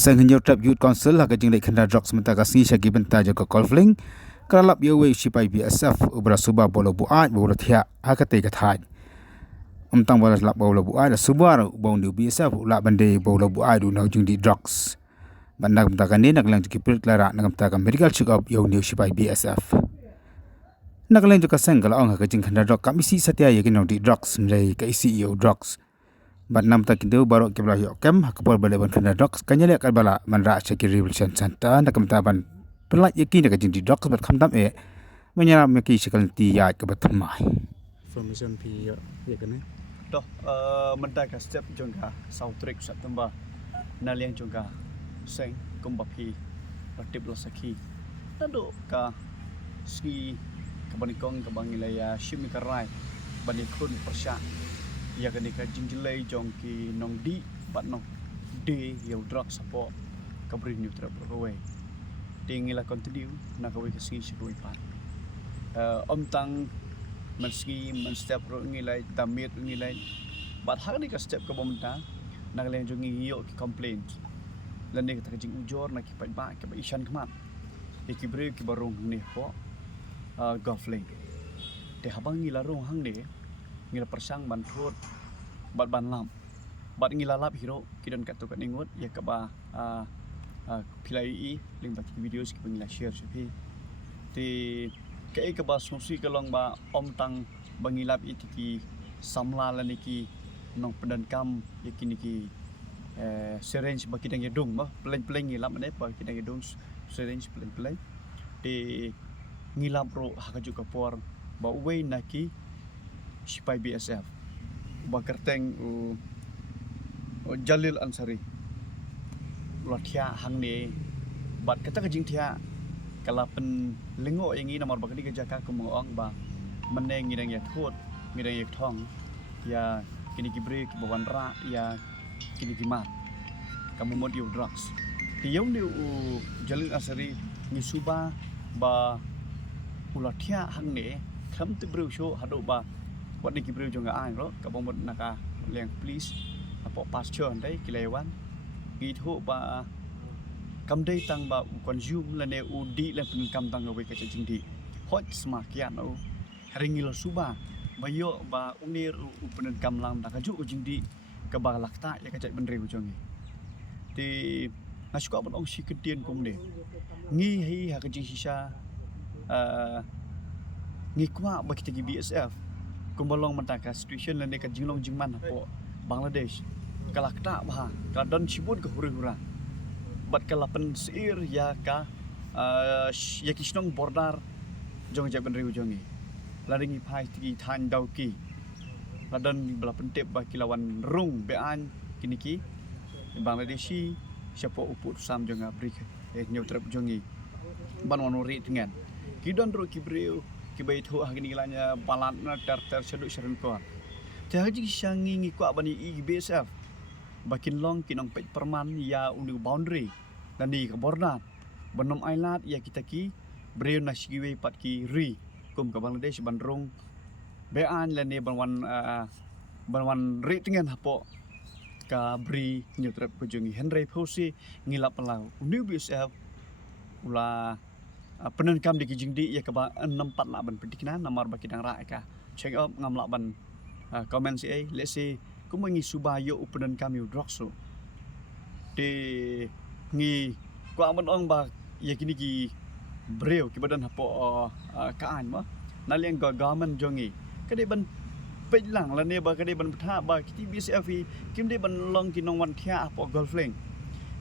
kasang hinyo trap youth council la kajing dai khanda drugs menta kasni shagi benta jaga golfling kralap yewe sipai BSF ubra suba bolo bu aj bolo thia akate ka thai tang bolo lap bolo bu aj suba bo ni BSF ula bande bolo bu aj du na jing di drugs banda menta kan ni naklang ki pir klara nagam ta ka medical check up yo ni sipai BSF naklang joka senggal ong ka jing khanda drug kamisi satya ye kinong di drugs nei ka CEO drugs Bat nam tak itu baru kebla yok kem hakapol baleban kena doks kanya lek bala manra security revolution center nak kemtaban pelak yakin nak jindi doks bat khamdam menyerap meki sekal ti ya ke batmai information pi ya kan doh mendak step jongka sautrik September naliang jongka seng kumbapi ratib losaki nado ka ski kabanikong kabangilaya shimikarai banikun persya ya ketika jinjilai jongki nong di bat nong de yau drug support kabri new trap rowe tingila continue nakawi kasi sikui pan tang meski men step ro ngilai damit ngilai bat hak ni ka step ka bomta nakaleng jongi yo ki complaint lan ni ka jing ujor na ki pa ka ishan kmat ikibre ki barong ni po golfling te habang ngila rong hang ni ngila persang banthut bat ban lam bat ngila lap hero kidan kat tukan ingot ya ka ba pilai link bat video ki ngila share sepi ti kai ka ba susi ka long ba tang bangilap itiki samla la niki nong pedan kam yakini ki syringe ba kidang yedung ba pleng ngilap ne ba kidang yedung syringe pleng ti ngilap ro hakaju ka por ba way naki sipai BSF bakerteng Jalil Ansari lathia hang ni bat kata kajing thia kalapen lengo yang ini nomor bakadi ke jaka ku mongong ba meneng ngidang ya thut ngidang ya thong ya kini gibre ki bawan ra ya kini gimat kamu mod you drugs ti yong ni Jalil Ansari ni suba ba ulathia hang ni kham te bru sho hado ba wat ni kibreu jonga ai ro ka bong mod naka leng please apo pasture dai kilewan gi tho ba kam dai tang ba consume la ne udi la pen kam tang we ka ching di hot smart ya no ringil suba bayo ba unir pen kam lang naka ju jing di ka ba lakta ya ka chai ben reu jongi ti nasuka bon ong si kedien kum de ngi hi ha ka jing sisa ngi kwa ba kita gi BSF kumbalong mentaka situation lene ka jinglong jingman po Bangladesh kalakta bah kadon chibut ka huri-hura bat kalapen sir ya ka ya kisnong border jong jaban riu jongi laringi phai ti than dauki kadon bela pentep ba kilawan rung bean kiniki Bangladeshi siapa uput sam jonga brik nyau trap jongi ban wanuri dengan kidon ro kibreu kibai thu hagini ilanya balat na ter seduk seren ko jahaji sangi ngi ko bani BSF bakin long kinong pet perman ya unu boundary dan di border benom ailat ya kita ki breu na sigiwe pat ki ri kum ka Bangladesh bandrung bean lane banwan ri dengan hapo ka bri nyutrap kujungi Henry Posi ngilap pelau unu BSF ula penen kam di kijing di ya keba 64 laban pedikna nomor baki dang ra ka check up ngam laban comment si let's say kumangi subayo penen kam yu drokso de ngi ko amon ong ba ya kini ki breu ki badan hapo ka an ma naliang government jongi kade ban pelang la ne ba kade ban tha ba kiti BSF kim de ban long ki nong wan thia hapo golfling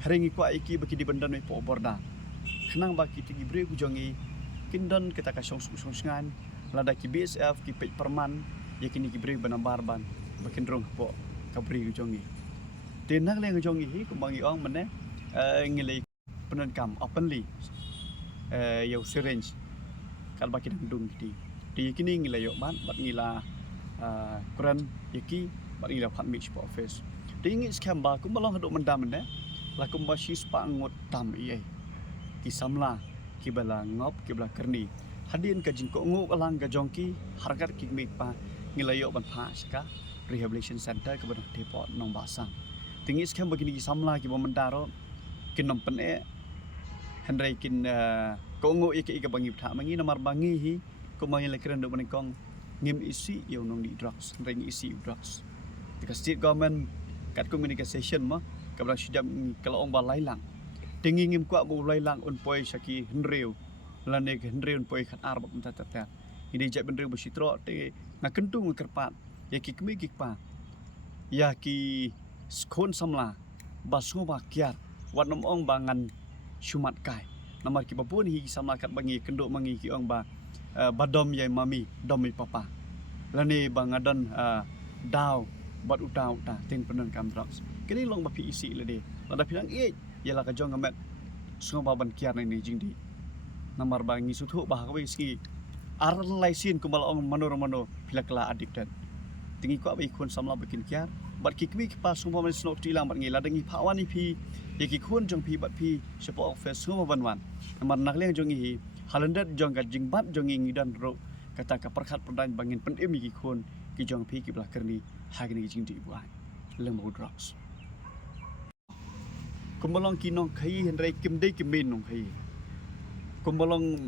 haringi ko iki baki di bandan me po borda kenang baki ti gibre ku jongi kindon kita ka song ngan lada ki BSF ki pej perman yakini gibre banambar ban bakin rong po kabri ku jongi tenak leng ku jongi hi kumbangi ong mene ngilai penan kam openly yau syringe kal baki dang ti di yakini ngilai yok ban bat ngila kuran yaki bat ngila phat mix po office tingi skam ba kumbalong haduk mendam ne la kumbashi spa ngot tam ai ki samla ki bala ngop ki bala kerni hadin ka jingko nguk alang ga jongki harkat ki mik pa ngilayo ban pha ska rehabilitation center ke ban depot nong basang tingis kam begini ki samla ki bomendaro kin nom pen Henry kin kongo ika bangi tha mangi namar bangi hi ko mangi lekren do kong ngim isi yo nong di drugs ring isi drugs the state government kat communication ma kabla sijam kalau ong balai lang tingi ngim kwa bu lai lang un poi saki henreu lane henreu un poi khat arab ta ta ta ini jap benreu besitro te ngakentung kerpat ya ki kmi ki pa ya ki skon samla basu ba kiar wat nom ong bangan sumat kai namar ki babun hi samla kat bangi kenduk mangi ki ong ba badom yai mami domi papa lani bangadon daw bat utau ta tin penon kam drugs kini long ba pi isi le de lada pinang ialah ka jong amet sungo ba ban kiar ni jingdi namar bangi suthu ba ka ski aran laisin kumbal ong mano pilakla addicted tingi ko ba ikun samla bikin kiar bat kikmi pa sungo ba snok tilang bat ngi ladangi phawani pi ki khun jong pi bat pi sepo of face sungo ban wan namar nakleng jong hi halandat jong ka jingbat jong ngi dan ro kata ka perkhat perdan bangin pen emi ki khun ki jong pi ki belakar ni hagni jingdi buai leng mau drugs kumbalong kinong khai henry kimdei kimin nong khai kumbalong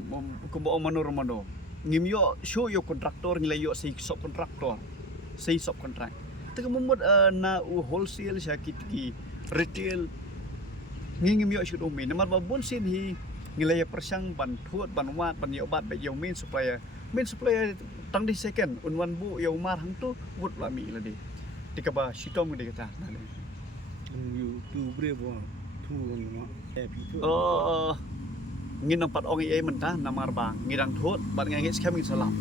mano ngimyo show yo kontraktor ngilayo sei sop kontraktor sei sop kontrak tega momod na u wholesale sakit ki retail ngimyo show domain namar babon sin hi ngilaya persang ban thuat ban wat ban yo bat ba yo main supplier tang di second unwan bu yo mar hang tu wut la mi la de tika ba sitom de kata na you tu brebo tu ngima tu ngin nampat ong mentah namar bang ngidang thot bat ngai scam salam